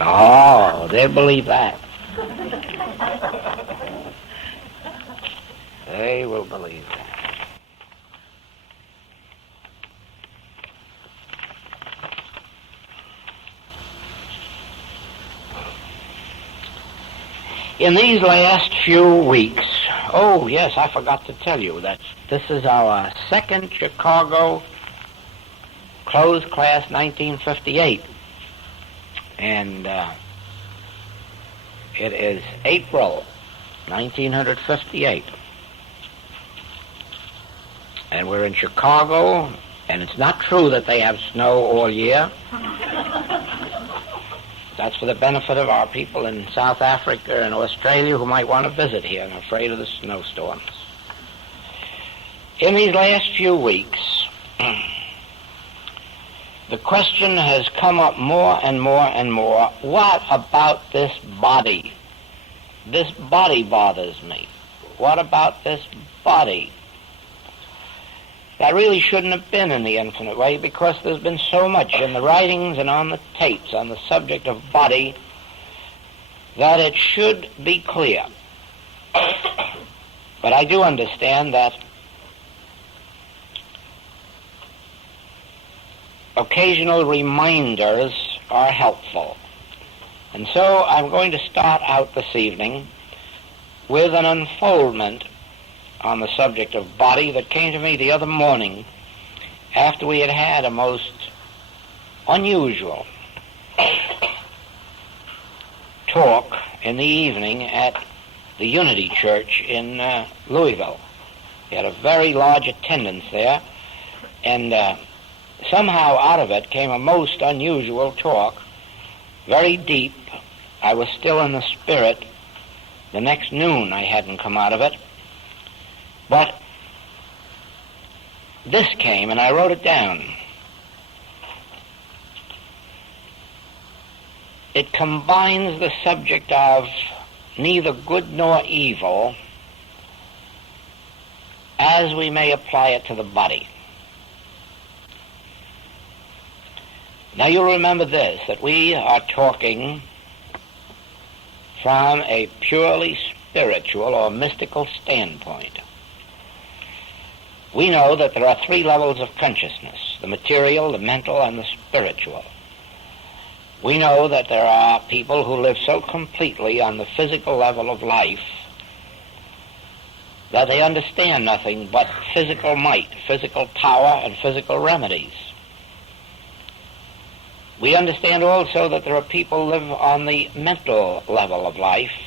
Oh, they believe that. They will believe that. In these last few weeks, oh yes, I forgot to tell you that this is our second Chicago closed class 1958. And it is April 1958. And we're in Chicago, and it's not true that they have snow all year. That's for the benefit of our people in South Africa and Australia who might want to visit here and are afraid of the snowstorms. In these last few weeks, the question has come up more and more and more, what about this body? This body bothers me. What about this body? That really shouldn't have been in the infinite way, because there's been so much in the writings and on the tapes on the subject of body that it should be clear. But I do understand that occasional reminders are helpful. And so I'm going to start out this evening with an unfoldment on the subject of body that came to me the other morning after we had had a most unusual talk in the evening at the Unity Church in Louisville. We had a very large attendance there, and somehow out of it came a most unusual talk, very deep. I was still in the spirit. The next noon I hadn't come out of it. But this came, and I wrote it down. It combines the subject of neither good nor evil as we may apply it to the body. Now you'll remember this, that we are talking from a purely spiritual or mystical standpoint. We know that there are three levels of consciousness, the material, the mental, and the spiritual. We know that there are people who live so completely on the physical level of life that they understand nothing but physical might, physical power, and physical remedies. We understand also that there are people who live on the mental level of life,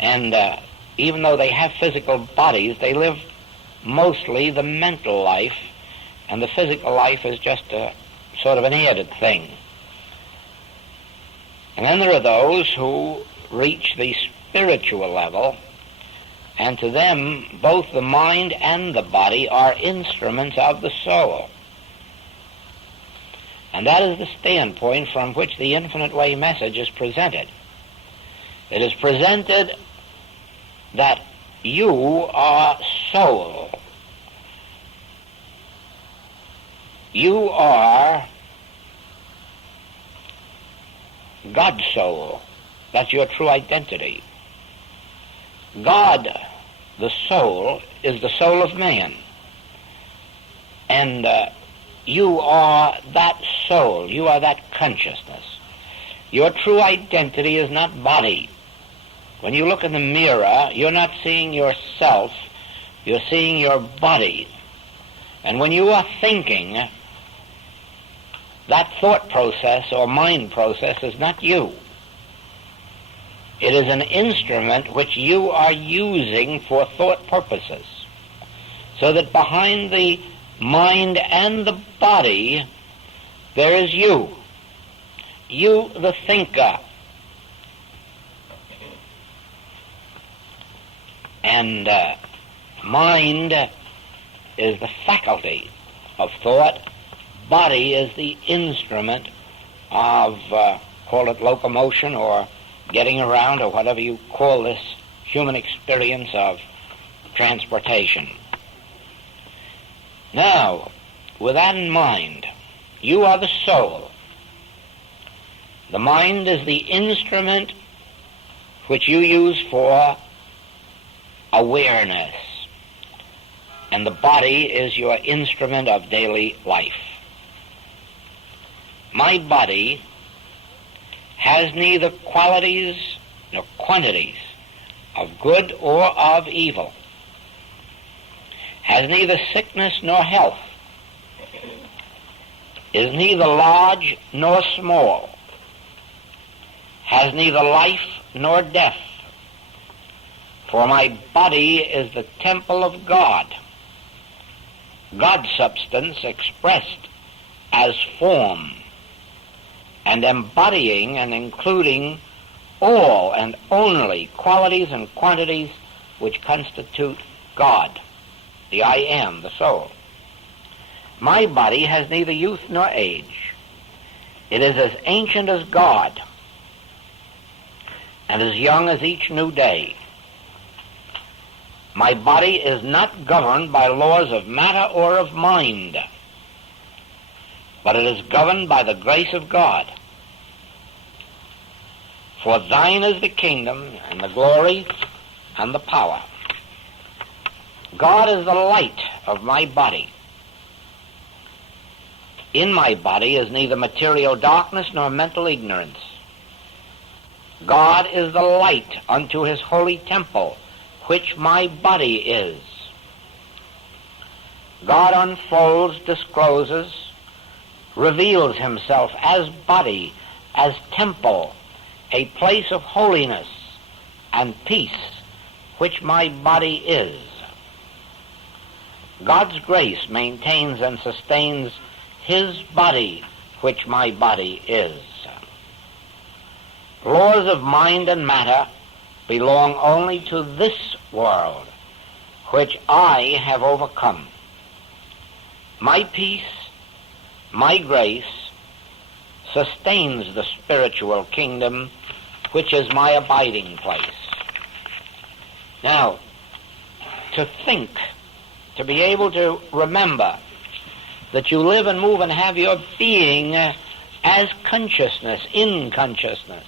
and even though they have physical bodies, they live mostly the mental life, and the physical life is just a sort of an added thing. And then there are those who reach the spiritual level, and to them both the mind and the body are instruments of the soul. And that is the standpoint from which the Infinite Way message is presented. It is presented that you are soul. You are God's soul. That's your true identity. God, the soul, is the soul of man. And you are that soul. You are that consciousness. Your true identity is not body. When you look in the mirror, you're not seeing yourself, you're seeing your body. And when you are thinking, that thought process or mind process is not you. It is an instrument which you are using for thought purposes. So that behind the mind and the body, there is you. You, the thinker. And mind is the faculty of thought. Body is the instrument of, call it locomotion or getting around or whatever you call this human experience of transportation. Now, with that in mind, you are the soul. The mind is the instrument which you use for awareness, and the body is your instrument of daily life. My body has neither qualities nor quantities of good or of evil, has neither sickness nor health, is neither large nor small, has neither life nor death. For my body is the temple of God, God's substance expressed as form, and embodying and including all and only qualities and quantities which constitute God, the I Am, the soul. My body has neither youth nor age. It is as ancient as God, and as young as each new day. My body is not governed by laws of matter or of mind, but it is governed by the grace of God. For thine is the kingdom and the glory and the power. God is the light of my body. In my body is neither material darkness nor mental ignorance. God is the light unto his holy temple, which my body is. God unfolds, discloses, reveals himself as body, as temple, a place of holiness and peace, which my body is. God's grace maintains and sustains his body, which my body is. Laws of mind and matter belong only to this world, which I have overcome. My peace, my grace, sustains the spiritual kingdom, which is my abiding place. Now, to think, to be able to remember that you live and move and have your being as consciousness, in consciousness,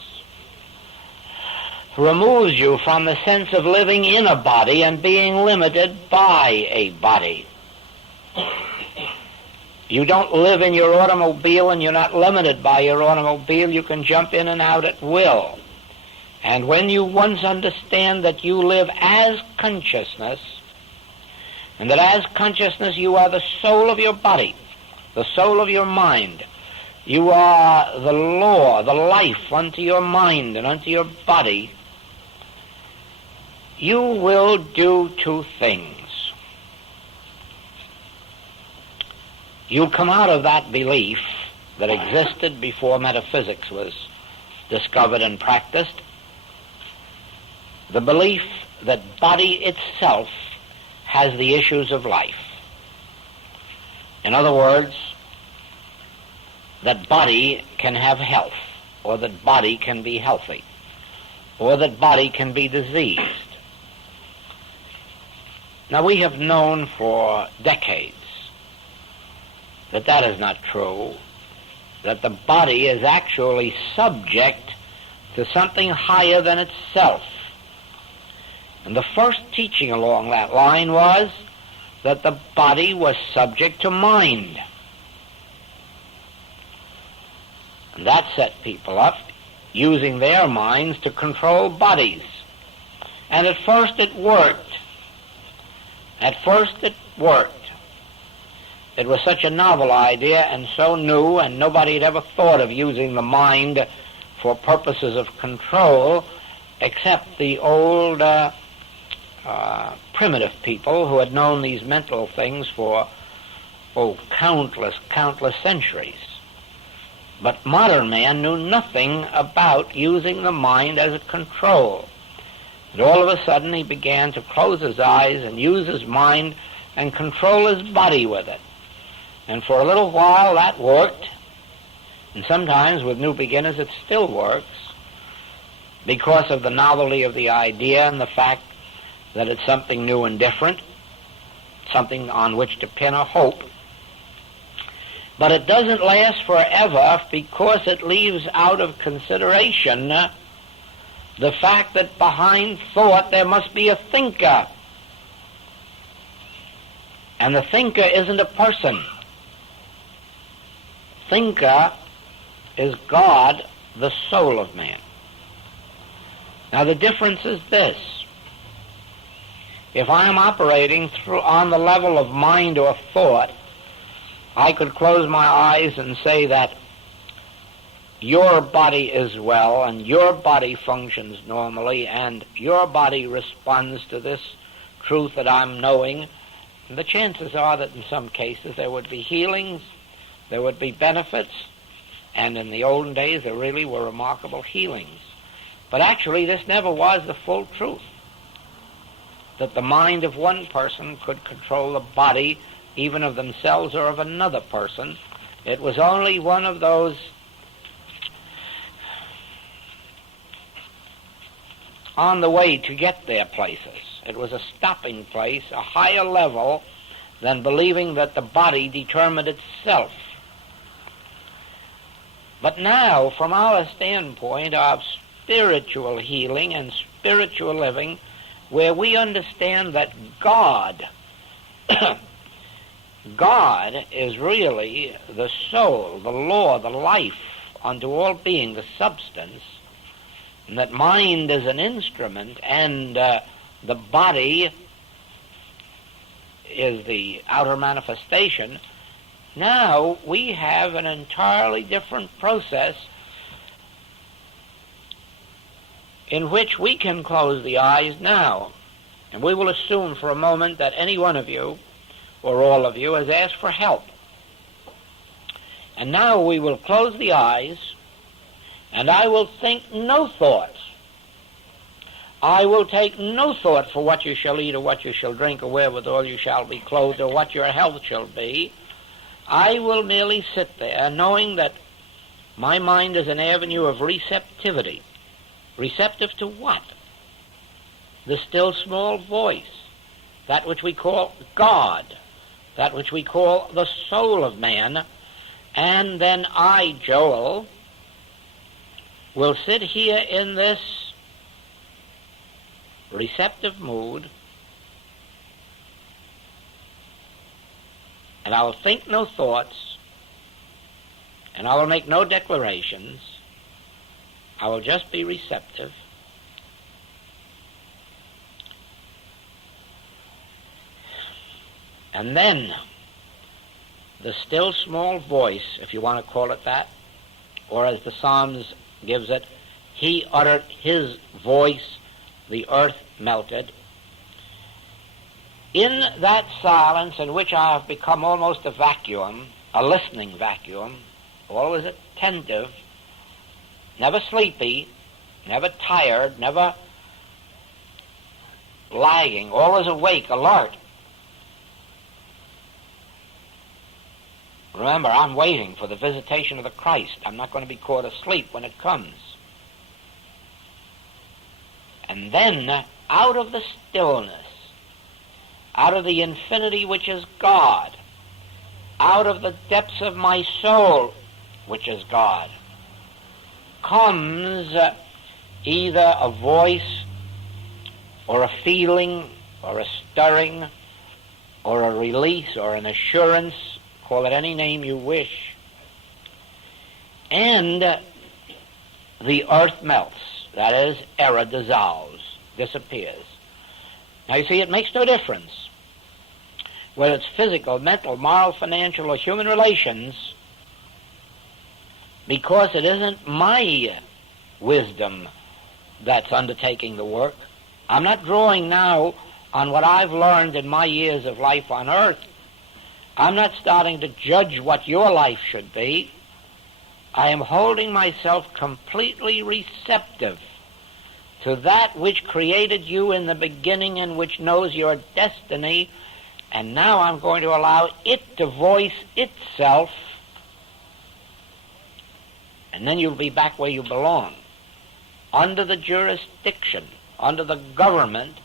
removes you from the sense of living in a body and being limited by a body. You don't live in your automobile and you're not limited by your automobile. You can jump in and out at will. And when you once understand that you live as consciousness, and that as consciousness you are the soul of your body, the soul of your mind, you are the law, the life unto your mind and unto your body, you will do two things. You'll come out of that belief that existed before metaphysics was discovered and practiced, the belief that body itself has the issues of life. In other words, that body can have health, or that body can be healthy, or that body can be diseased. Now, we have known for decades that that is not true, that the body is actually subject to something higher than itself. And the first teaching along that line was that the body was subject to mind. And that set people up using their minds to control bodies. And at first it worked. It was such a novel idea and so new, and nobody had ever thought of using the mind for purposes of control except the old primitive people who had known these mental things for countless centuries. But modern man knew nothing about using the mind as a control. And all of a sudden he began to close his eyes and use his mind and control his body with it. And for a little while that worked, and sometimes with new beginners it still works, because of the novelty of the idea and the fact that it's something new and different, something on which to pin a hope. But it doesn't last forever because it leaves out of consideration the fact that behind thought there must be a thinker. And the thinker isn't a person. Thinker is God, the soul of man. Now the difference is this. If I am operating on the level of mind or thought, I could close my eyes and say that your body is well and your body functions normally and your body responds to this truth that I'm knowing. And the chances are that in some cases there would be healings, there would be benefits, and in the olden days there really were remarkable healings. But actually this never was the full truth, that the mind of one person could control the body even of themselves or of another person. It was only one of those on the way to get there places. It was a stopping place, a higher level than believing that the body determined itself. But now, from our standpoint of spiritual healing and spiritual living, where we understand that God is really the soul, the law, the life unto all being, the substance, and that mind is an instrument, and the body is the outer manifestation. Now we have an entirely different process in which we can close the eyes now. And we will assume for a moment that any one of you, or all of you, has asked for help. And now we will close the eyes, and I will think no thoughts. I will take no thought for what you shall eat or what you shall drink or wherewithal you shall be clothed or what your health shall be. I will merely sit there knowing that my mind is an avenue of receptivity. Receptive to what? The still small voice, that which we call God, that which we call the soul of man. And then I, Joel, will sit here in this receptive mood, and I will think no thoughts, and I will make no declarations. I will just be receptive. And then the still small voice, if you want to call it that, or as the Psalms gives it, he uttered his voice, the earth melted. In that silence in which I have become almost a vacuum, a listening vacuum, always attentive, never sleepy, never tired, never lagging, always awake, alert. Remember, I'm waiting for the visitation of the Christ. I'm not going to be caught asleep when it comes. And then, out of the stillness, out of the infinity which is God, out of the depths of my soul, which is God, comes either a voice or a feeling or a stirring or a release or an assurance, call it any name you wish, and the earth melts. That is, error dissolves, disappears. Now you see, it makes no difference whether it's physical, mental, moral, financial, or human relations, because it isn't my wisdom that's undertaking the work. I'm not drawing now on what I've learned in my years of life on earth. I'm not starting to judge what your life should be. I am holding myself completely receptive to that which created you in the beginning and which knows your destiny, and now I'm going to allow it to voice itself, and then you'll be back where you belong, under the jurisdiction, under the government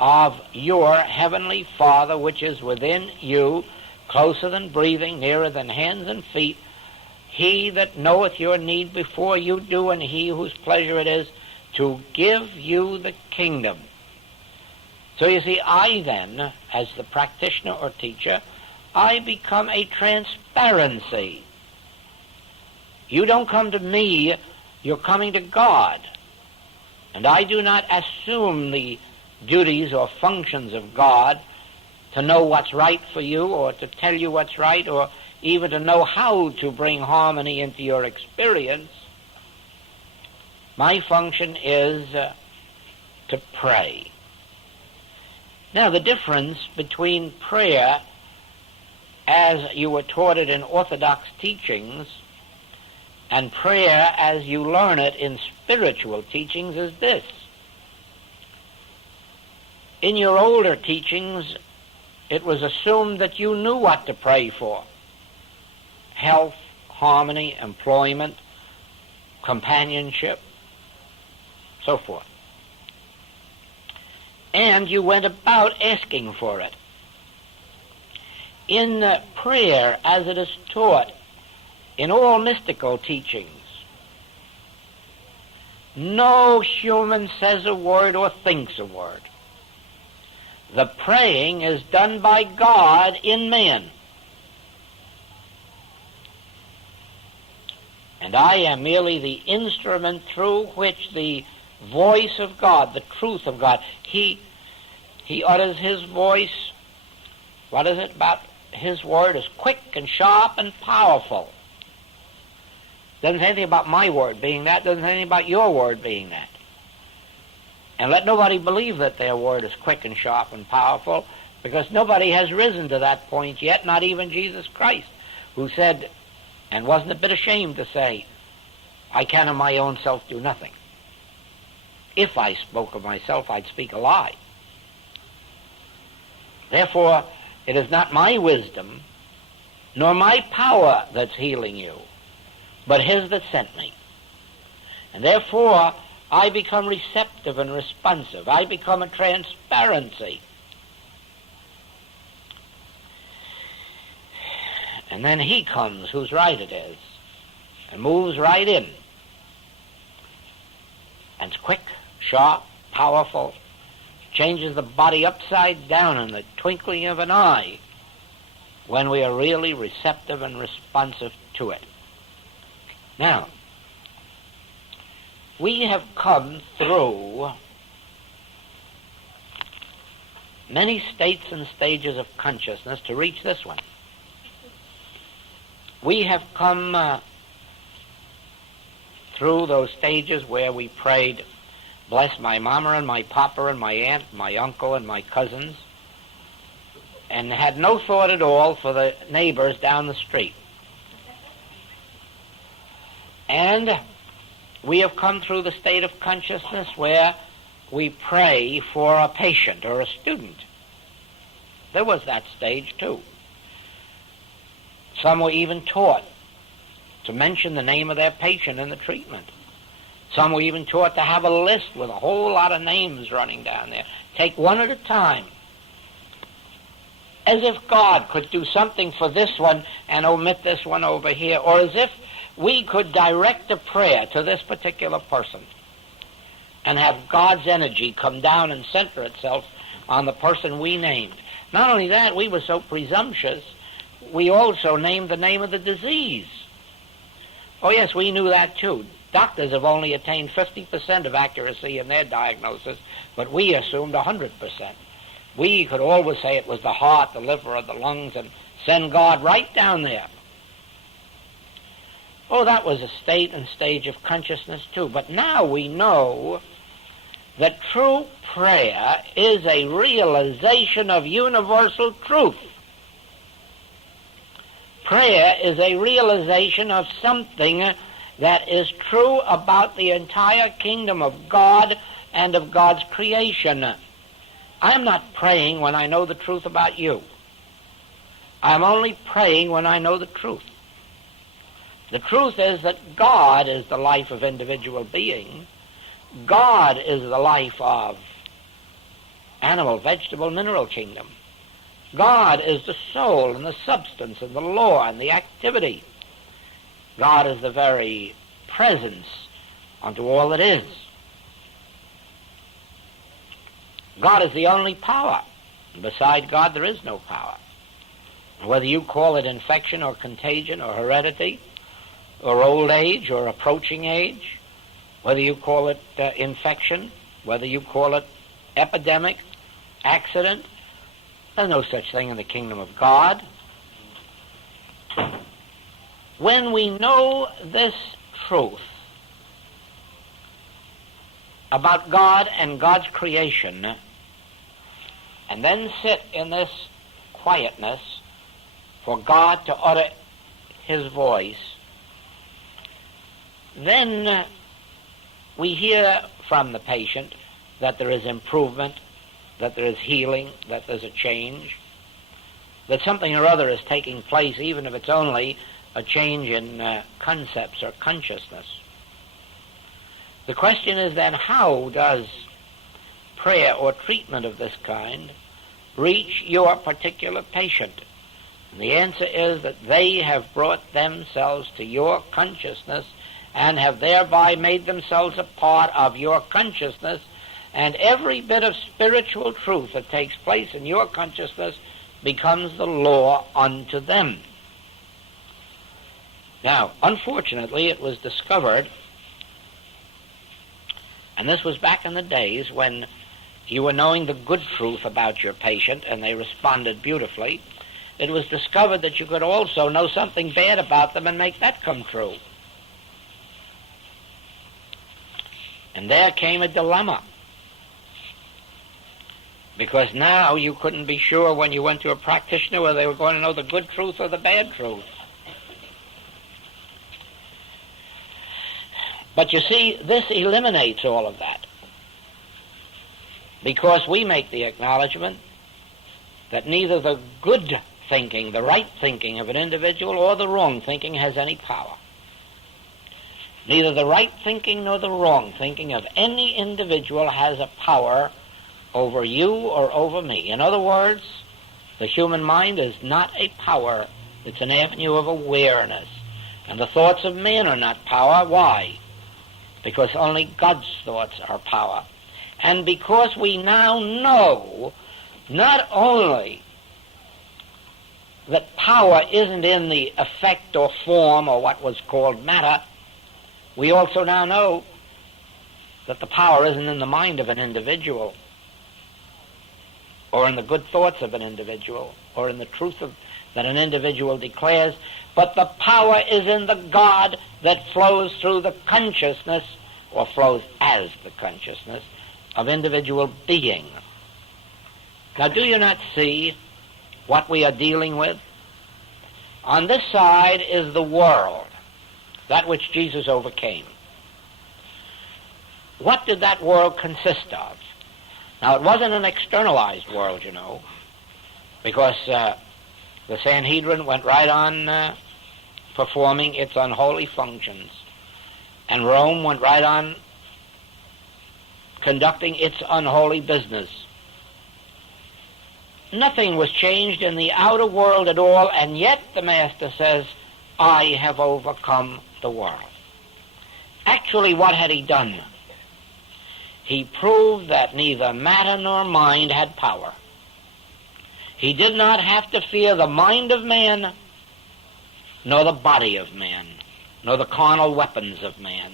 of your Heavenly Father which is within you, closer than breathing, nearer than hands and feet, he that knoweth your need before you do, and he whose pleasure it is to give you the kingdom. So you see, I then, as the practitioner or teacher, I become a transparency. You don't come to me, you're coming to God. And I do not assume the duties or functions of God to know what's right for you, or to tell you what's right, or even to know how to bring harmony into your experience. My function is to pray. Now, the difference between prayer as you were taught it in Orthodox teachings and prayer as you learn it in spiritual teachings is this. In your older teachings, it was assumed that you knew what to pray for. Health, harmony, employment, companionship, so forth. And you went about asking for it. In prayer, as it is taught in all mystical teachings, no human says a word or thinks a word. The praying is done by God in man. And I am merely the instrument through which the voice of God, the truth of God, He utters His voice. What is it about His word? Is quick and sharp and powerful. Doesn't say anything about my word being that. Doesn't say anything about your word being that. And let nobody believe that their word is quick and sharp and powerful, because nobody has risen to that point yet, not even Jesus Christ, who said, and wasn't a bit ashamed to say, I can of my own self do nothing. If I spoke of myself, I'd speak a lie. Therefore, it is not my wisdom, nor my power that's healing you, but His that sent me. And therefore, I become receptive and responsive. I become a transparency. And then He comes, whose right it is, and moves right in. And it's quick, sharp, powerful, changes the body upside down in the twinkling of an eye when we are really receptive and responsive to it. Now, we have come through many states and stages of consciousness to reach this one. We have come through those stages where we prayed, bless my mama and my papa and my aunt, my uncle and my cousins, and had no thought at all for the neighbors down the street. And we have come through the state of consciousness where we pray for a patient or a student. There was that stage too. Some were even taught to mention the name of their patient in the treatment. Some were even taught to have a list with a whole lot of names running down there. Take one at a time. As if God could do something for this one and omit this one over here, or as if we could direct a prayer to this particular person and have God's energy come down and center itself on the person we named. Not only that, we were so presumptuous, we also named the name of the disease. Oh yes, we knew that too. Doctors have only attained 50% of accuracy in their diagnosis, but we assumed 100%. We could always say it was the heart, the liver, or the lungs, and send God right down there. Oh, that was a state and stage of consciousness too. But now we know that true prayer is a realization of universal truth. Prayer is a realization of something that is true about the entire kingdom of God and of God's creation. I'm not praying when I know the truth about you. I'm only praying when I know the truth. The truth is that God is the life of individual being. God is the life of animal, vegetable, mineral kingdom. God is the soul and the substance and the law and the activity. God is the very presence unto all that is. God is the only power. Beside God there is no power. Whether you call it infection or contagion or heredity or old age or approaching age, whether you call it infection, whether you call it epidemic, accident, there's no such thing in the kingdom of God. When we know this truth about God and God's creation, and then sit in this quietness for God to utter his voice, then we hear from the patient that there is improvement, that there is healing, that there's a change, that something or other is taking place, even if it's only a change in concepts or consciousness. The question is then, how does prayer or treatment of this kind reach your particular patient? And the answer is that they have brought themselves to your consciousness and have thereby made themselves a part of your consciousness, and every bit of spiritual truth that takes place in your consciousness becomes the law unto them. Now, unfortunately, it was discovered, and this was back in the days when you were knowing the good truth about your patient and they responded beautifully, it was discovered that you could also know something bad about them and make that come true. And there came a dilemma, because now you couldn't be sure when you went to a practitioner whether they were going to know the good truth or the bad truth. But you see, this eliminates all of that, because we make the acknowledgement that neither the good thinking, the right thinking of an individual, or the wrong thinking has any power. Neither the right thinking nor the wrong thinking of any individual has a power over you or over me. In other words, the human mind is not a power. It's an avenue of awareness. And the thoughts of man are not power. Why? Because only God's thoughts are power. And because we now know not only that power isn't in the effect or form or what was called matter, we also now know that the power isn't in the mind of an individual, or in the good thoughts of an individual, or in the truth that an individual declares, but the power is in the God that flows through the consciousness, or flows as the consciousness, of individual being. Now, do you not see what we are dealing with? On this side is the world, that which Jesus overcame. What did that world consist of? Now, it wasn't an externalized world, you know, because the Sanhedrin went right on performing its unholy functions, and Rome went right on conducting its unholy business. Nothing was changed in the outer world at all, and yet the Master says, I have overcome the world. Actually, what had he done? He proved that neither matter nor mind had power. He did not have to fear the mind of man, nor the body of man, nor the carnal weapons of man,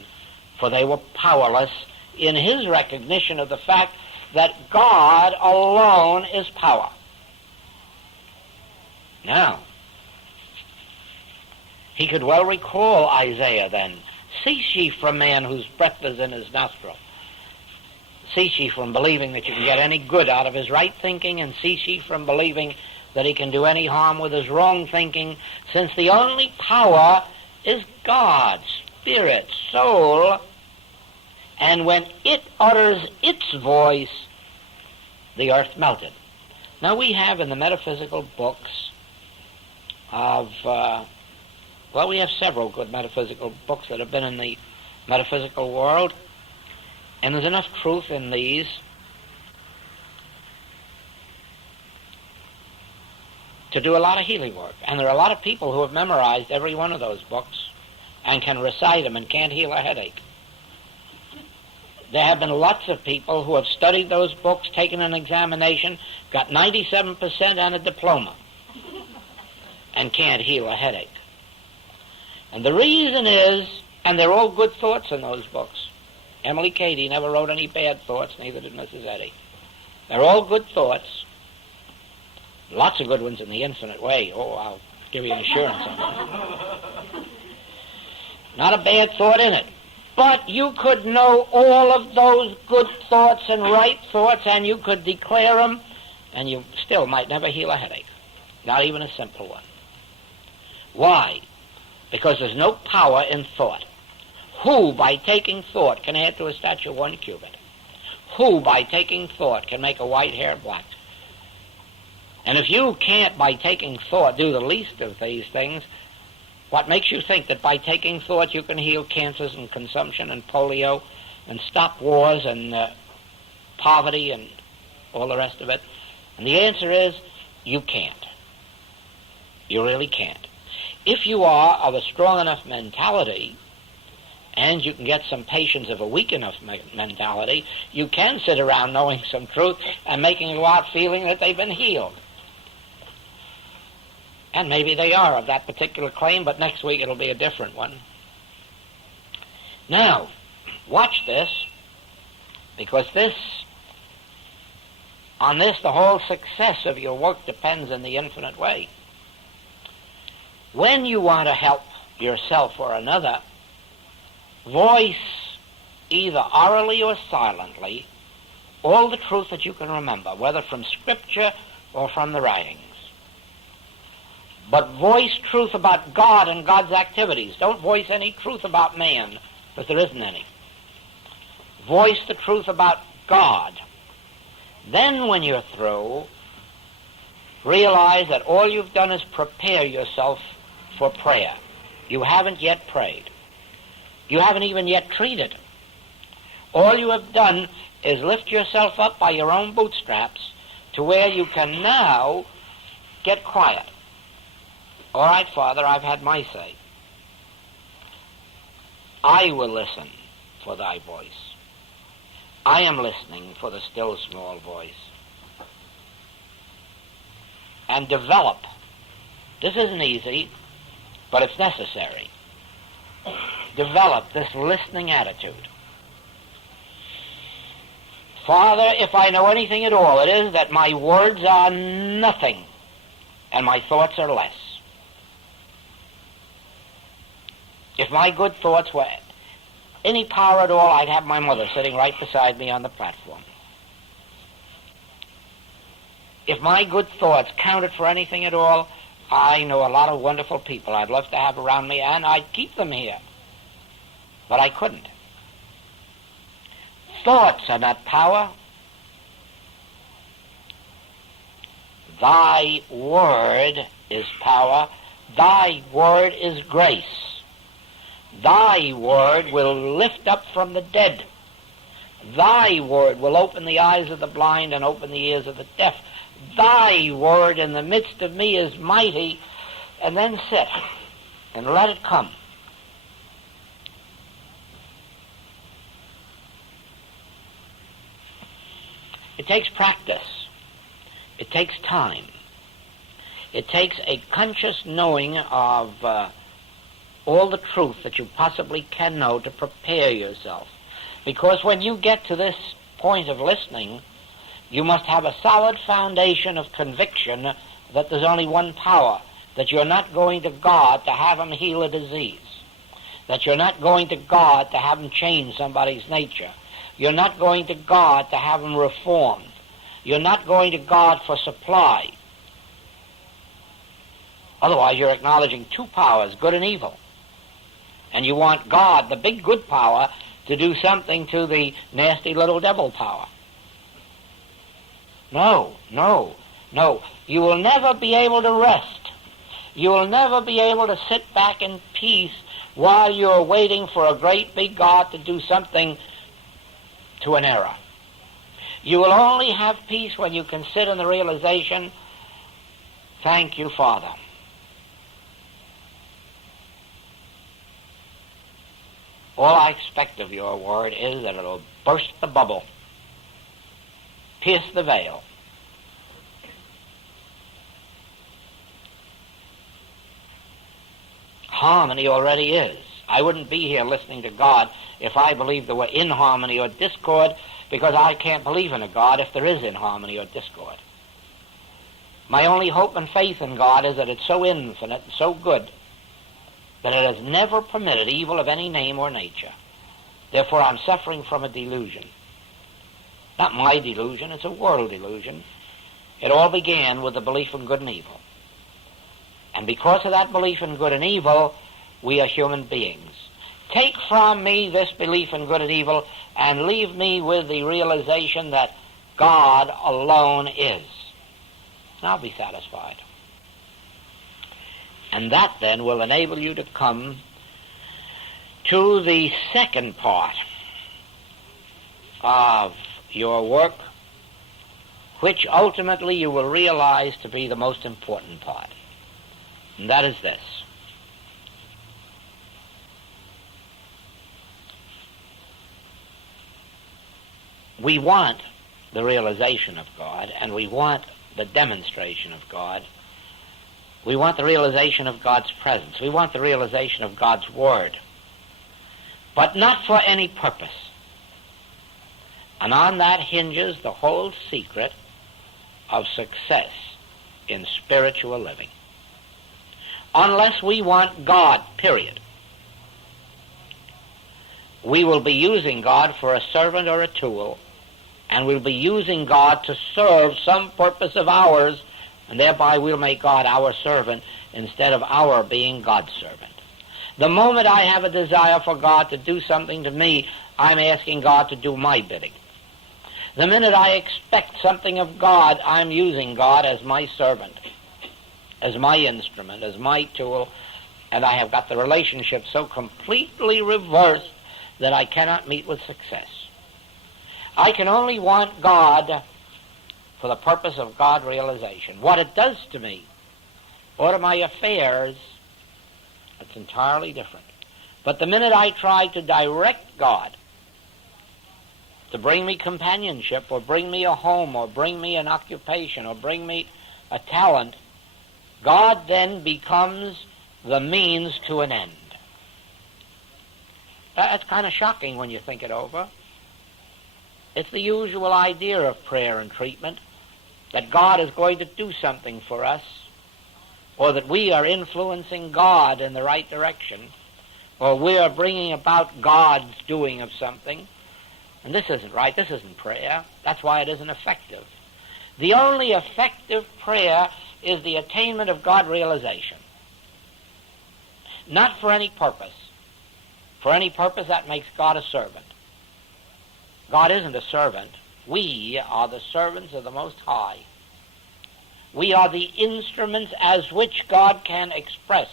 for they were powerless in his recognition of the fact that God alone is power. Now, he could well recall Isaiah then, cease ye from man whose breath is in his nostril. Cease ye from believing that you can get any good out of his right thinking, and cease ye from believing that he can do any harm with his wrong thinking, since the only power is God's spirit, soul, and when it utters its voice, the earth melted. Now we have in the metaphysical books of, we have several good metaphysical books that have been in the metaphysical world, and there's enough truth in these to do a lot of healing work. And there are a lot of people who have memorized every one of those books and can recite them and can't heal a headache. There have been lots of people who have studied those books, taken an examination, got 97% and a diploma, and can't heal a headache. And the reason is, and they're all good thoughts in those books. Emily Cady never wrote any bad thoughts, neither did Mrs. Eddy. They're all good thoughts. Lots of good ones in the infinite way. Oh, I'll give you an assurance on that. Not a bad thought in it. But you could know all of those good thoughts and right thoughts, and you could declare them, and you still might never heal a headache. Not even a simple one. Why? Because there's no power in thought. Who, by taking thought, can add to a statue 1 cubit? Who, by taking thought, can make a white hair black? And if you can't, by taking thought, do the least of these things, what makes you think that by taking thought you can heal cancers and consumption and polio and stop wars and poverty and all the rest of it? And the answer is, you can't. You really can't. If you are of a strong enough mentality, and you can get some patients of a weak enough mentality, you can sit around knowing some truth and making go out feeling that they've been healed. And maybe they are of that particular claim, but next week it'll be a different one. Now, watch this, because on this the whole success of your work depends in the infinite way. When you want to help yourself or another, voice, either orally or silently, all the truth that you can remember, whether from Scripture or from the writings. But voice truth about God and God's activities. Don't voice any truth about man, because there isn't any. Voice the truth about God. Then when you're through, realize that all you've done is prepare yourself for prayer. You haven't yet prayed. You haven't even yet treated. All you have done is lift yourself up by your own bootstraps to where you can now get quiet. All right, Father, I've had my say. I will listen for thy voice. I am listening for the still small voice. And develop. This isn't easy, but it's necessary. Develop this listening attitude. Father, if I know anything at all, it is that my words are nothing and my thoughts are less. If my good thoughts were any power at all, I'd have my mother sitting right beside me on the platform. If my good thoughts counted for anything at all, I know a lot of wonderful people I'd love to have around me, and I'd keep them here. But I couldn't. Thoughts are not power. Thy word is power. Thy word is grace. Thy word will lift up from the dead. Thy word will open the eyes of the blind and open the ears of the deaf. Thy word in the midst of me is mighty. And then sit and let it come. It takes practice. It takes time. It takes a conscious knowing of all the truth that you possibly can know to prepare yourself. Because when you get to this point of listening, you must have a solid foundation of conviction that there's only one power, that you're not going to God to have him heal a disease, that you're not going to God to have him change somebody's nature, you're not going to God to have him reformed, you're not going to God for supply. Otherwise, you're acknowledging two powers, good and evil. And you want God, the big good power, to do something to the nasty little devil power. No, no, no. You will never be able to rest. You will never be able to sit back in peace while you're waiting for a great big God to do something to an error. You will only have peace when you can sit in the realization Thank you, Father. All I expect of your word is that it'll burst the bubble, pierce the veil. Harmony already is. I wouldn't be here listening to God if I believed there were inharmony or discord, because I can't believe in a God if there is inharmony or discord. My only hope and faith in God is that it's so infinite and so good that it has never permitted evil of any name or nature. Therefore, I'm suffering from a delusion. Not my delusion, it's a world delusion. It all began with the belief in good and evil. And because of that belief in good and evil, we are human beings. Take from me this belief in good and evil and leave me with the realization that God alone is. And I'll be satisfied. And that then will enable you to come to the second part of your work, which ultimately you will realize to be the most important part. And that is this. We want the realization of God, and we want the demonstration of God. We want the realization of God's presence. We want the realization of God's Word. But not for any purpose. And on that hinges the whole secret of success in spiritual living. Unless we want God, period, we will be using God for a servant or a tool, and we'll be using God to serve some purpose of ours, and thereby we'll make God our servant instead of our being God's servant. The moment I have a desire for God to do something to me, I'm asking God to do my bidding. The minute I expect something of God, I'm using God as my servant, as my instrument, as my tool, and I have got the relationship so completely reversed that I cannot meet with success. I can only want God for the purpose of God realization. What it does to me or to my affairs, it's entirely different. But the minute I try to direct God to bring me companionship or bring me a home or bring me an occupation or bring me a talent, God then becomes the means to an end. That's kind of shocking when you think it over. It's the usual idea of prayer and treatment, that God is going to do something for us, or that we are influencing God in the right direction, or we are bringing about God's doing of something. And this isn't right. This isn't prayer. That's why it isn't effective. The only effective prayer is the attainment of God realization. Not for any purpose. For any purpose, that makes God a servant. God isn't a servant. We are the servants of the Most High. We are the instruments as which God can express,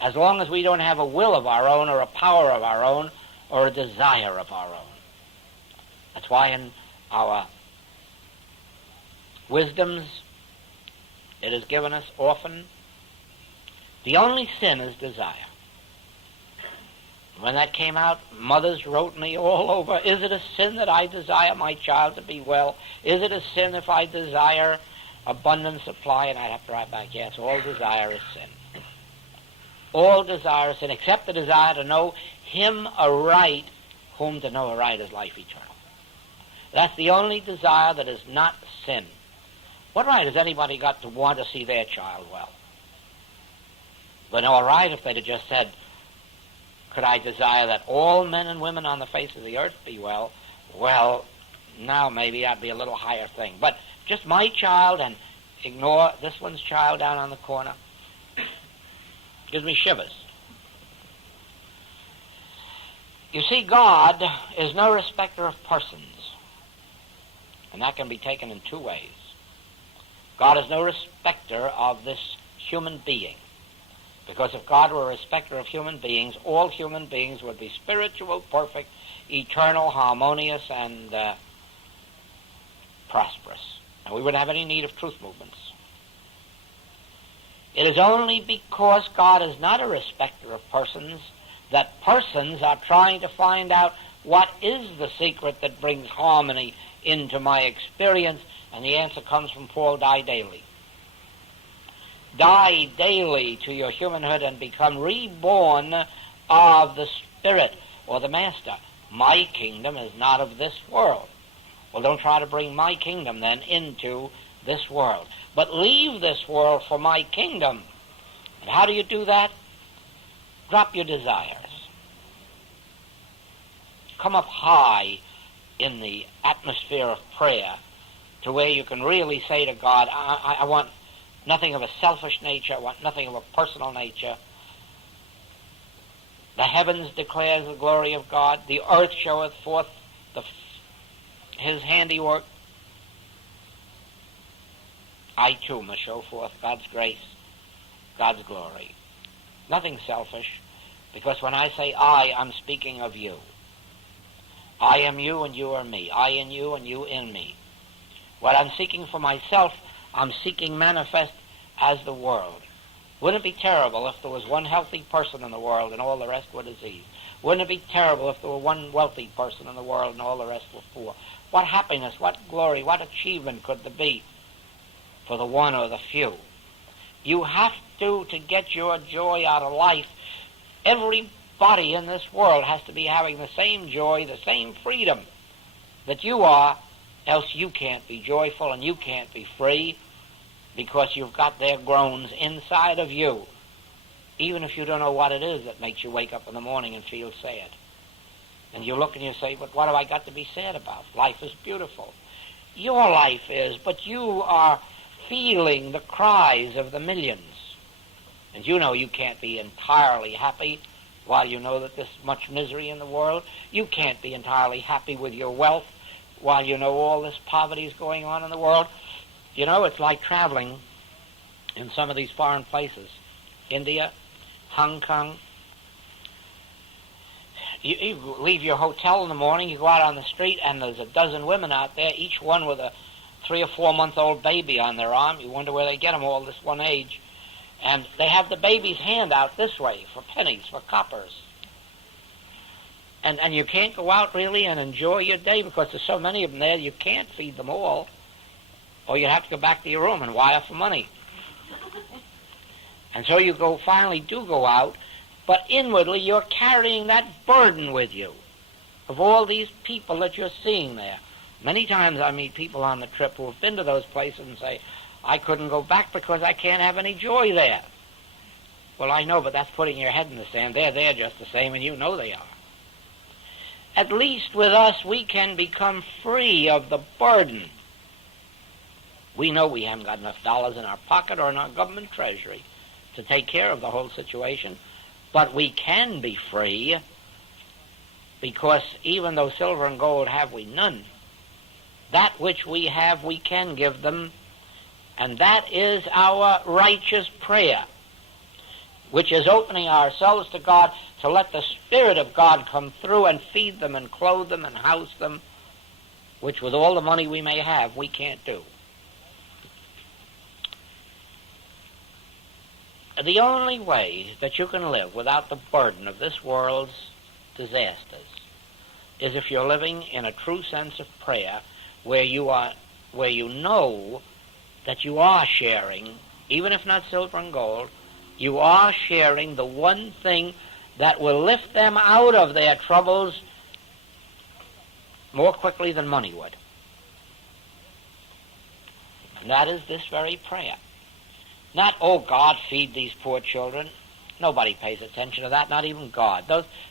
as long as we don't have a will of our own or a power of our own or a desire of our own. That's why in our wisdoms it is given us often, the only sin is desire. When that came out, mothers wrote me all over, is it a sin that I desire my child to be well? Is it a sin if I desire abundant supply? And I'd have to write back, yes, all desire is sin. All desire is sin, except the desire to know him aright, whom to know aright is life eternal. That's the only desire that is not sin. What right has anybody got to want to see their child well? But all right if they'd have just said, could I desire that all men and women on the face of the earth be well? Well, now maybe that'd be a little higher thing. But just my child and ignore this one's child down on the corner gives me shivers. You see, God is no respecter of persons. And that can be taken in two ways. God is no respecter of this human being. Because if God were a respecter of human beings, all human beings would be spiritual, perfect, eternal, harmonious, and prosperous. And we wouldn't have any need of truth movements. It is only because God is not a respecter of persons that persons are trying to find out what is the secret that brings harmony into my experience, and the answer comes from Paul: die daily. Die daily to your humanhood and become reborn of the Spirit or the Master. My kingdom is not of this world. Well, don't try to bring my kingdom then into this world, but leave this world for my kingdom. And how do you do that? Drop your desires. Come up high in the atmosphere of prayer to where you can really say to God, I want nothing of a selfish nature. I want nothing of a personal nature. The heavens declares the glory of God. The earth showeth forth his handiwork. I too must show forth God's grace, God's glory. Nothing selfish, because when I say I, I'm speaking of you. I am you and you are me. I in you and you in me. What I'm seeking for myself, I'm seeking manifest as the world. Wouldn't it be terrible if there was one healthy person in the world and all the rest were disease? Wouldn't it be terrible if there were one wealthy person in the world and all the rest were poor? What happiness, what glory, what achievement could there be for the one or the few? You have to get your joy out of life. Everybody in this world has to be having the same joy, the same freedom that you are, else you can't be joyful and you can't be free, because you've got their groans inside of you, even if you don't know what it is that makes you wake up in the morning and feel sad. And you look and you say, but what have I got to be sad about? Life is beautiful. Your life is, but you are feeling the cries of the millions. And you know you can't be entirely happy while you know that there's much misery in the world. You can't be entirely happy with your wealth while you know all this poverty is going on in the world. You know, it's like traveling in some of these foreign places. India, Hong Kong. You leave your hotel in the morning, you go out on the street, and there's a dozen women out there, each one with a 3 or 4 month old baby on their arm. You wonder where they get them all this one age. And they have the baby's hand out this way for pennies, for coppers. And you can't go out really and enjoy your day because there's so many of them there, you can't feed them all. Or you have to go back to your room and wire for money. And so you finally do go out, but inwardly you're carrying that burden with you of all these people that you're seeing there. Many times I meet people on the trip who have been to those places and say, I couldn't go back because I can't have any joy there. Well, I know, but that's putting your head in the sand. They're there just the same, and you know they are. At least with us, we can become free of the burden. We know we haven't got enough dollars in our pocket or in our government treasury to take care of the whole situation, but we can be free, because even though silver and gold have we none, that which we have we can give them, and that is our righteous prayer, which is opening ourselves to God to let the Spirit of God come through and feed them and clothe them and house them, which with all the money we may have we can't do. The only way that you can live without the burden of this world's disasters is if you're living in a true sense of prayer, where you know that you are sharing, even if not silver and gold, you are sharing the one thing that will lift them out of their troubles more quickly than money would. And that is this very prayer. Not, oh, God, feed these poor children. Nobody pays attention to that, not even God.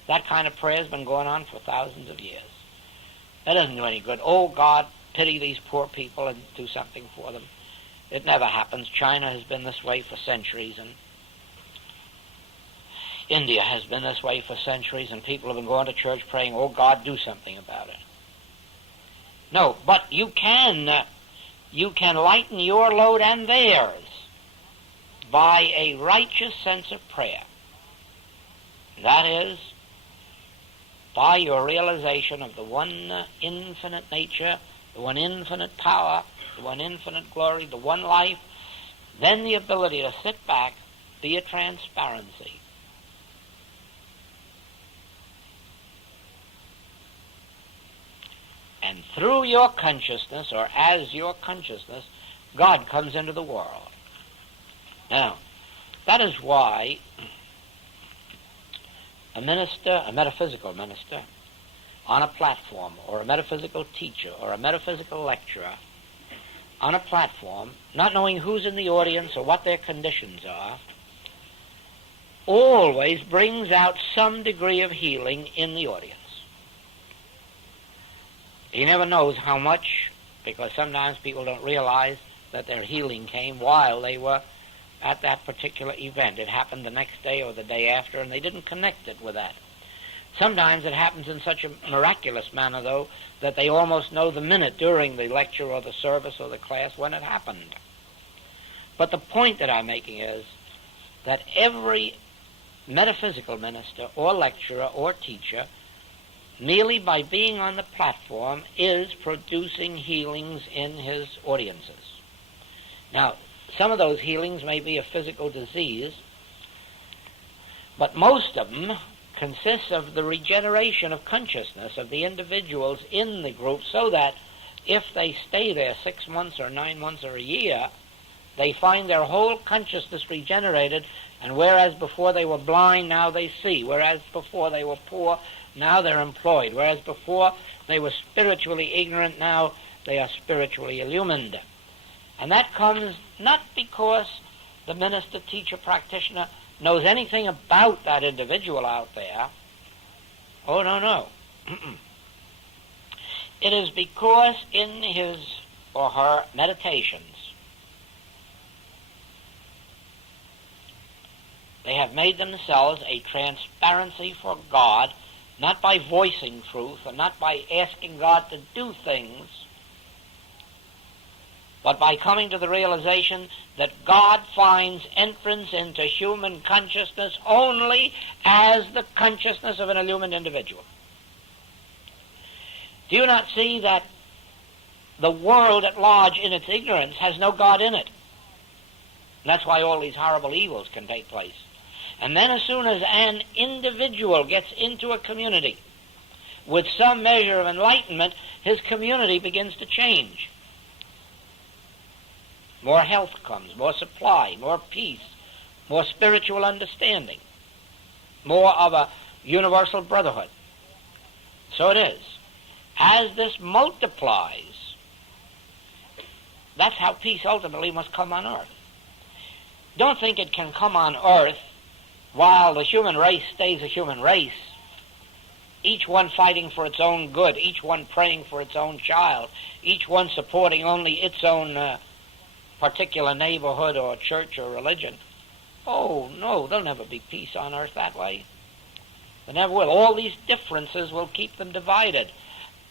That kind of prayer has been going on for thousands of years. That doesn't do any good. Oh, God, pity these poor people and do something for them. It never happens. China has been this way for centuries, and India has been this way for centuries, and people have been going to church praying, oh, God, do something about it. No, but you can lighten your load and theirs by a righteous sense of prayer. That is, by your realization of the one infinite nature, the one infinite power, the one infinite glory, the one life, then the ability to sit back, be a transparency. And through your consciousness, or as your consciousness, God comes into the world. Now, that is why a minister, a metaphysical minister, on a platform, or a metaphysical teacher, or a metaphysical lecturer, on a platform, not knowing who's in the audience or what their conditions are, always brings out some degree of healing in the audience. He never knows how much, because sometimes people don't realize that their healing came while they were at that particular event. It happened the next day or the day after, and they didn't connect it with that. Sometimes it happens in such a miraculous manner, though, that they almost know the minute during the lecture or the service or the class when it happened. But the point that I'm making is that every metaphysical minister or lecturer or teacher, merely by being on the platform, is producing healings in his audiences. Now, some of those healings may be a physical disease, but most of them consists of the regeneration of consciousness of the individuals in the group, so that if they stay there 6 months or 9 months or a year, they find their whole consciousness regenerated, and whereas before they were blind, now they see. Whereas before they were poor, now they're employed. Whereas before they were spiritually ignorant, now they are spiritually illumined. And that comes not because the minister, teacher, practitioner knows anything about that individual out there. Oh, no. It is because in his or her meditations, they have made themselves a transparency for God, not by voicing truth and not by asking God to do things, but by coming to the realization that God finds entrance into human consciousness only as the consciousness of an illumined individual. Do you not see that the world at large in its ignorance has no God in it? And that's why all these horrible evils can take place. And then as soon as an individual gets into a community with some measure of enlightenment, his community begins to change. More health comes, more supply, more peace, more spiritual understanding, more of a universal brotherhood. So it is. As this multiplies, that's how peace ultimately must come on earth. Don't think it can come on earth while the human race stays a human race, each one fighting for its own good, each one praying for its own child, each one supporting only its own particular neighborhood or church or religion. Oh, no, there'll never be peace on earth that way. There never will. All these differences will keep them divided.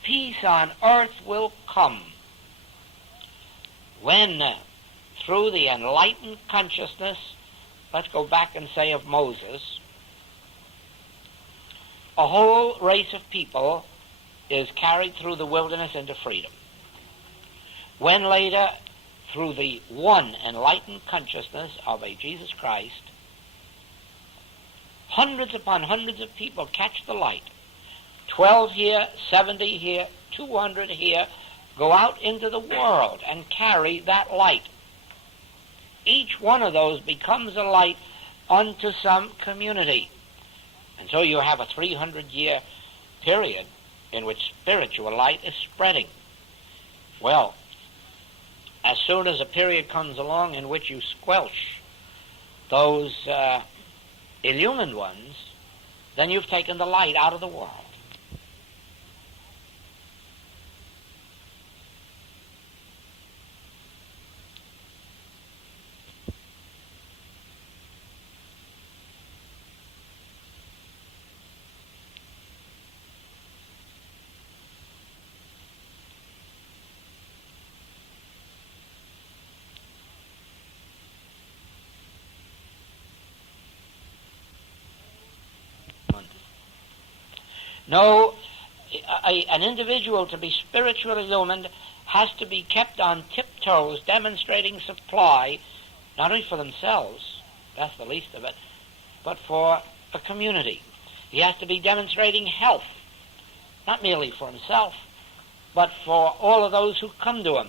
Peace on earth will come when, through the enlightened consciousness, let's go back and say of Moses, a whole race of people is carried through the wilderness into freedom. When later, through the one enlightened consciousness of a Jesus Christ, hundreds upon hundreds of people catch the light. 12 here, 70 here, 200 here, go out into the world and carry that light. Each one of those becomes a light unto some community. And so you have a 300-year period in which spiritual light is spreading. Well, as soon as a period comes along in which you squelch those illumined ones, then you've taken the light out of the world. No, an individual to be spiritually illumined has to be kept on tiptoes, demonstrating supply not only for themselves, that's the least of it, but for a community. He has to be demonstrating health, not merely for himself, but for all of those who come to him.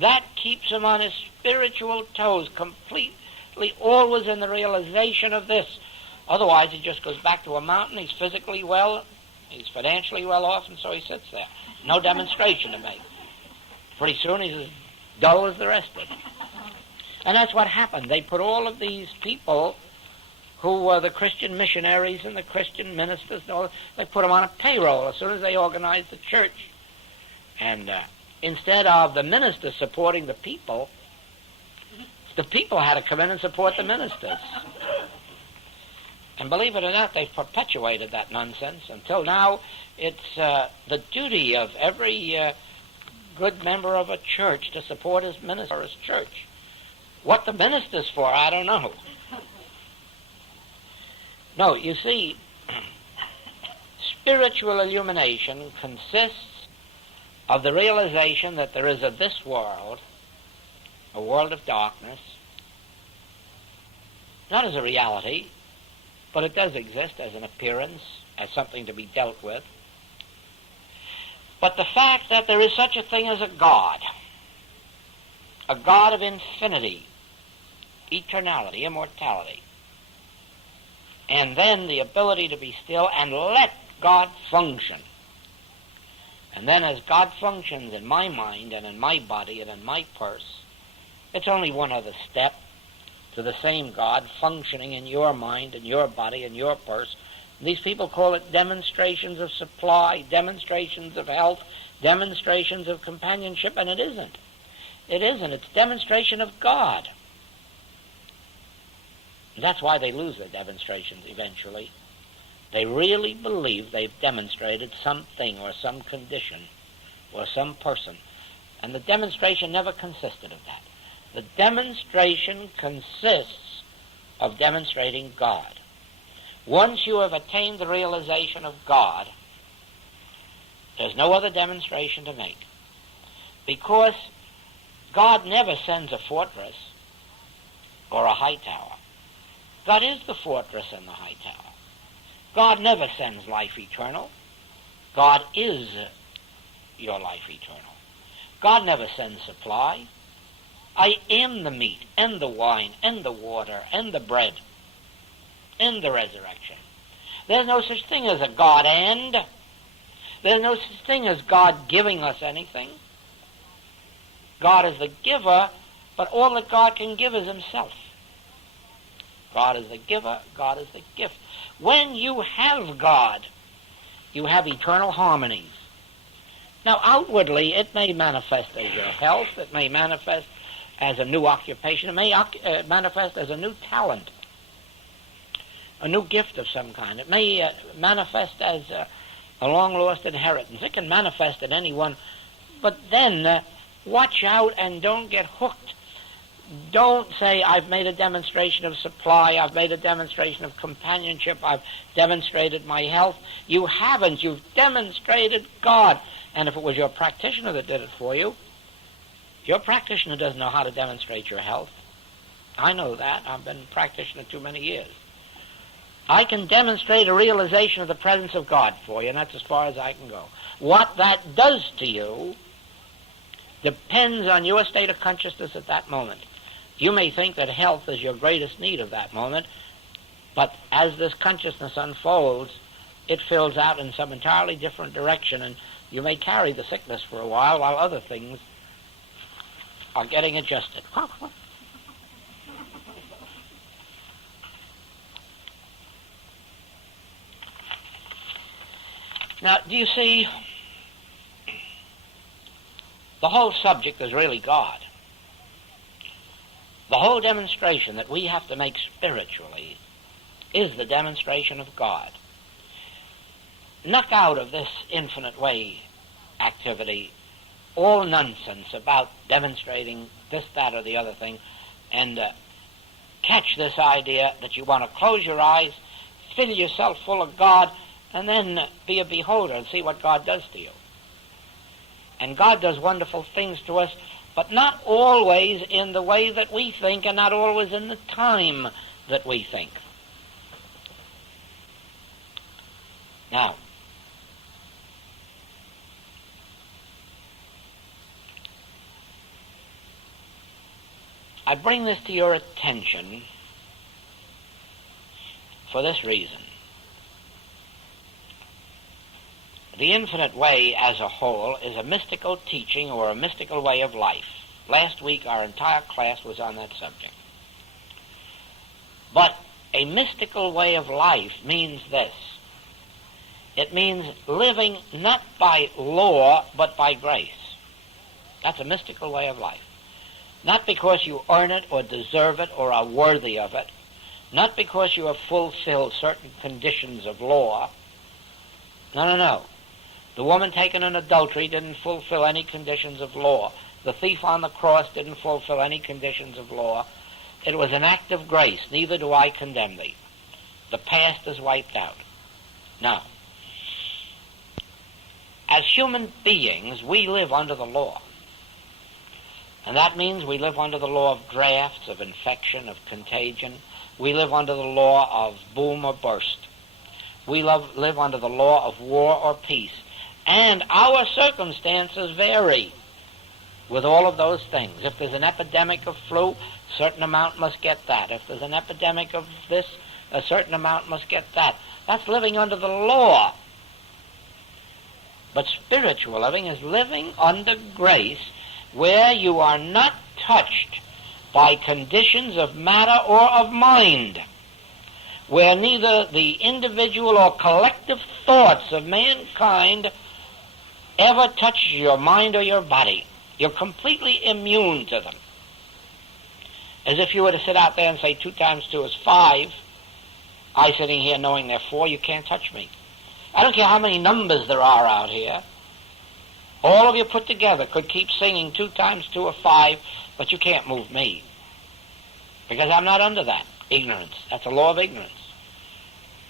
That keeps him on his spiritual toes, completely always in the realization of this. Otherwise, he just goes back to a mountain. He's physically well, he's financially well off, and so he sits there. No demonstration to make. Pretty soon he's as dull as the rest of them. And that's what happened. They put all of these people who were the Christian missionaries and the Christian ministers, and all, they put them on a payroll as soon as they organized the church. And instead of the ministers supporting the people had to come in and support the ministers. And believe it or not, they've perpetuated that nonsense until now. It's the duty of every good member of a church to support his minister or his church. What the minister's for, I don't know. No, you see, spiritual illumination consists of the realization that there is of this world, a world of darkness, not as a reality, but it does exist as an appearance, as something to be dealt with. But the fact that there is such a thing as a God of infinity, eternality, immortality, and then the ability to be still and let God function. And then as God functions in my mind and in my body and in my purse, it's only one other step to the same God functioning in your mind and your body and your purse. These people call it demonstrations of supply, demonstrations of health, demonstrations of companionship, and it isn't. It isn't. It's demonstration of God. And that's why they lose their demonstrations eventually. They really believe they've demonstrated something or some condition or some person. And the demonstration never consisted of that. The demonstration consists of demonstrating God. Once you have attained the realization of God, there's no other demonstration to make. Because God never sends a fortress or a high tower. God is the fortress and the high tower. God never sends life eternal. God is your life eternal. God never sends supply. I am the meat and the wine and the water and the bread and the resurrection. There's no such thing as a God and. There's no such thing as God giving us anything. God is the giver, but all that God can give is himself. God is the giver, God is the gift. When you have God, you have eternal harmonies. Now, outwardly, it may manifest as your health, it may manifest as a new occupation, it may manifest as a new talent, a new gift of some kind. It may manifest as a long-lost inheritance. It can manifest in anyone, but then watch out and don't get hooked. Don't say, I've made a demonstration of supply, I've made a demonstration of companionship, I've demonstrated my health. You haven't. You've demonstrated God. And if it was your practitioner that did it for you, your practitioner doesn't know how to demonstrate your health. I know that. I've been a practitioner too many years. I can demonstrate a realization of the presence of God for you, and that's as far as I can go. What that does to you depends on your state of consciousness at that moment. You may think that health is your greatest need of that moment, but as this consciousness unfolds, it fills out in some entirely different direction, and you may carry the sickness for a while other things are getting adjusted. Now, do you see, the whole subject is really God. The whole demonstration that we have to make spiritually is the demonstration of God. Knock out of this infinite way activity all nonsense about demonstrating this, that, or the other thing, and catch this idea that you want to close your eyes, fill yourself full of God, and then be a beholder and see what God does to you. And God does wonderful things to us but not always in the way that we think and not always in the time that we think. Now, I bring this to your attention for this reason. The infinite way as a whole is a mystical teaching or a mystical way of life. Last week our entire class was on that subject. But a mystical way of life means this. It means living not by law but by grace. That's a mystical way of life. Not because you earn it or deserve it or are worthy of it. Not because you have fulfilled certain conditions of law. No. The woman taken in adultery didn't fulfill any conditions of law. The thief on the cross didn't fulfill any conditions of law. It was an act of grace. Neither do I condemn thee. The past is wiped out. Now, as human beings, we live under the law. And that means we live under the law of drafts, of infection, of contagion. We live under the law of boom or burst. We live under the law of war or peace. And our circumstances vary with all of those things. If there's an epidemic of flu, a certain amount must get that. If there's an epidemic of this, a certain amount must get that. That's living under the law. But spiritual living is living under grace, where you are not touched by conditions of matter or of mind, where neither the individual or collective thoughts of mankind ever touches your mind or your body. You're completely immune to them. As if you were to sit out there and say 2 times 2 is 5, I sitting here knowing they're 4, you can't touch me. I don't care how many numbers there are out here. All of you put together could keep singing 2 times 2 or 5, but you can't move me. Because I'm not under that ignorance. That's a law of ignorance.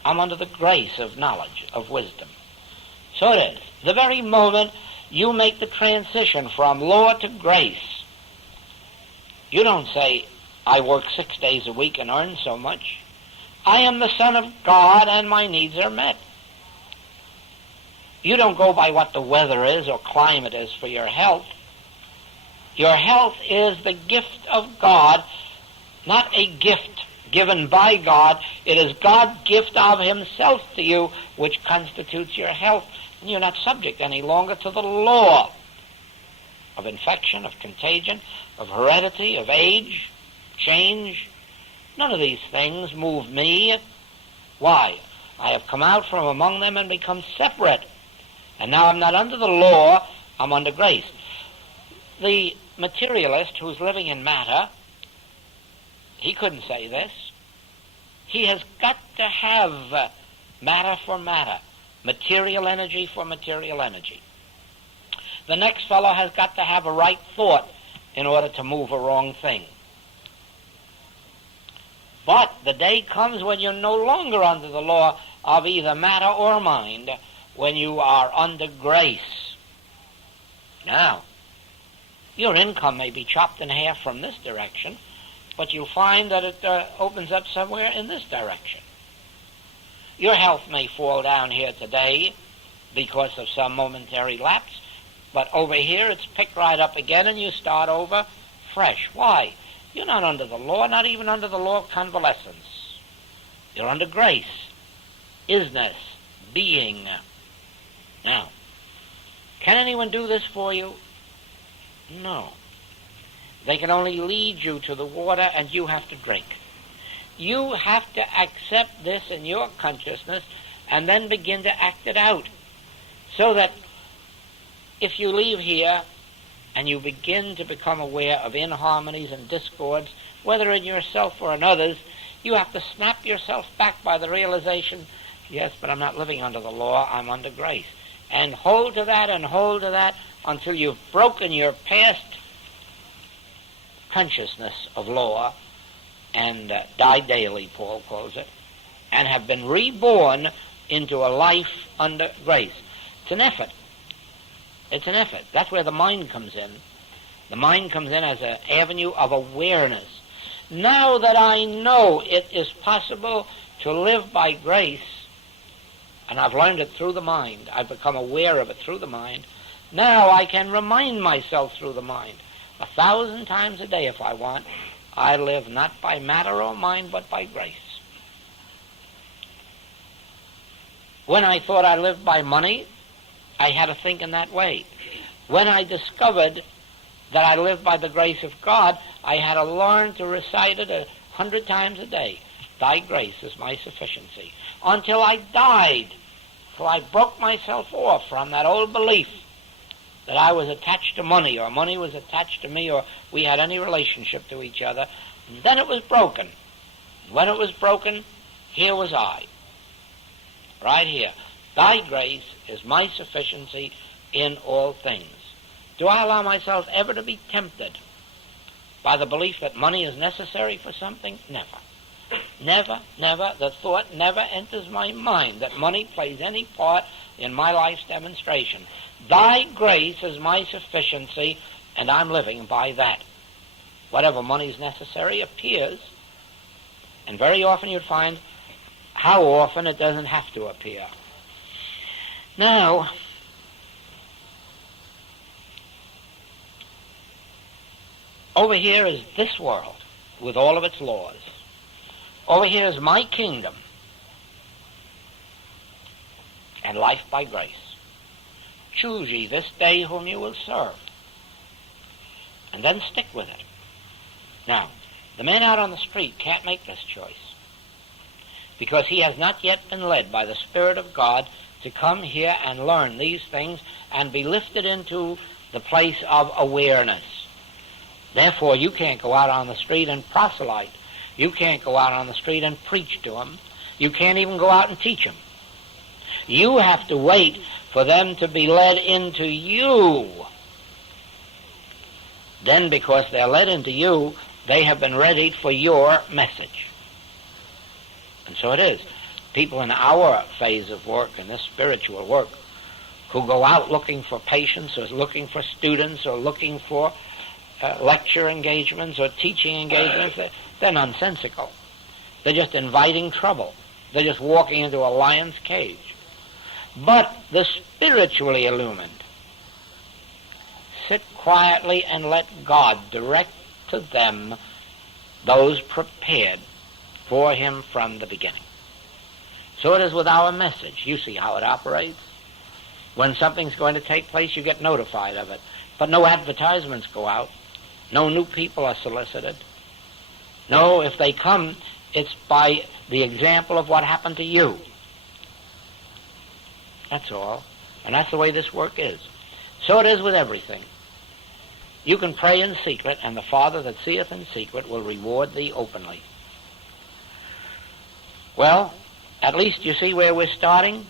I'm under the grace of knowledge, of wisdom. So it is. The very moment you make the transition from law to grace, you don't say, I work 6 days a week and earn so much. I am the Son of God and my needs are met. You don't go by what the weather is or climate is for your health. Your health is the gift of God, not a gift given by God. It is God's gift of himself to you which constitutes your health. And you're not subject any longer to the law of infection, of contagion, of heredity, of age, change. None of these things move me. Why? I have come out from among them and become separate. And now I'm not under the law, I'm under grace. The materialist who's living in matter, he couldn't say this. He has got to have matter for matter, material energy for material energy. The next fellow has got to have a right thought in order to move a wrong thing. But the day comes when you're no longer under the law of either matter or mind, when you are under grace. Now, your income may be chopped in half from this direction, but you'll find that it opens up somewhere in this direction. Your health may fall down here today because of some momentary lapse, but over here it's picked right up again and you start over fresh. Why? You're not under the law, not even under the law of convalescence. You're under grace, isness, being. Now, can anyone do this for you? No. They can only lead you to the water and you have to drink. You have to accept this in your consciousness and then begin to act it out. So that if you leave here and you begin to become aware of inharmonies and discords, whether in yourself or in others, you have to snap yourself back by the realization, yes, but I'm not living under the law, I'm under grace. And hold to that and hold to that until you've broken your past consciousness of law and die daily, Paul calls it, and have been reborn into a life under grace. It's an effort. It's an effort. That's where the mind comes in. The mind comes in as an avenue of awareness. Now that I know it is possible to live by grace, and I've learned it through the mind, I've become aware of it through the mind, now I can remind myself through the mind 1,000 times a day if I want, I live not by matter or mind, but by grace. When I thought I lived by money, I had to think in that way. When I discovered that I lived by the grace of God, I had to learn to recite it 100 times a day. Thy grace is my sufficiency. Until I died, till I broke myself off from that old belief that I was attached to money, or money was attached to me, or we had any relationship to each other. And then it was broken. When it was broken, here was I. Right here. Thy grace is my sufficiency in all things. Do I allow myself ever to be tempted by the belief that money is necessary for something? Never. Never, never. The thought never enters my mind that money plays any part in my life's demonstration. Thy grace is my sufficiency, and I'm living by that. Whatever money is necessary appears, and very often you'd find how often it doesn't have to appear. Now, over here is this world with all of its laws. Over here is my kingdom and life by grace. Choose ye this day whom you will serve, and then stick with it. Now, the man out on the street can't make this choice because he has not yet been led by the Spirit of God to come here and learn these things and be lifted into the place of awareness. Therefore, you can't go out on the street and proselyte. You can't go out on the street and preach to them. You can't even go out and teach them. You have to wait for them to be led into you. Then, because they're led into you, they have been readied for your message. And so it is. People in our phase of work, in this spiritual work, who go out looking for patients or looking for students or looking for lecture engagements or teaching engagements, they're nonsensical. They're just inviting trouble. They're just walking into a lion's cage. But the spiritually illumined sit quietly and let God direct to them those prepared for him from the beginning. So it is with our message. You see how it operates. When something's going to take place, you get notified of it. But no advertisements go out. No new people are solicited. No, if they come, it's by the example of what happened to you. That's all. And that's the way this work is. So it is with everything. You can pray in secret, and the Father that seeth in secret will reward thee openly. Well, at least you see where we're starting.